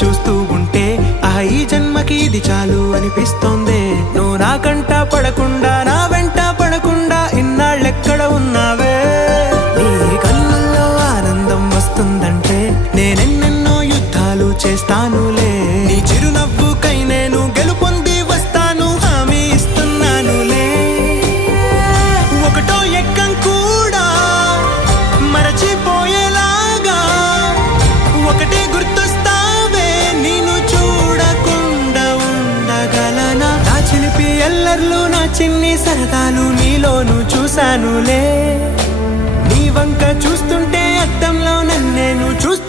చూస్తూ ఉంటే ఈ జన్మకి ఇది చాలు అనిపిస్తోంది. నువ్వు నాకంట పడకుండా నా వెంట పడకుండా ఇన్నాళ్ళెక్కడ ఉన్నావే? నీ కళ్ళల్లో ఆనందం వస్తుందంటే నేనెన్నెన్నో యుద్ధాలు చేస్తానులే. నీ చిరునవ్వుకై నేను గెలుపొంది వస్తాను, హామీ ఇస్తున్నానులే. ఒకటో ఎక్కం కూడా మరచిపోయేలాగా ఒకటే గుర్తొస్తావే, నేను చూడకుండా ఉండగలనా? నా చిలిపి ఎల్లర్లు నా చిన్ని సరదాలు నీలోను చూశానులే. నీ వంక చూస్తుంటే అద్దంలో నన్ను నేను చూస్తూ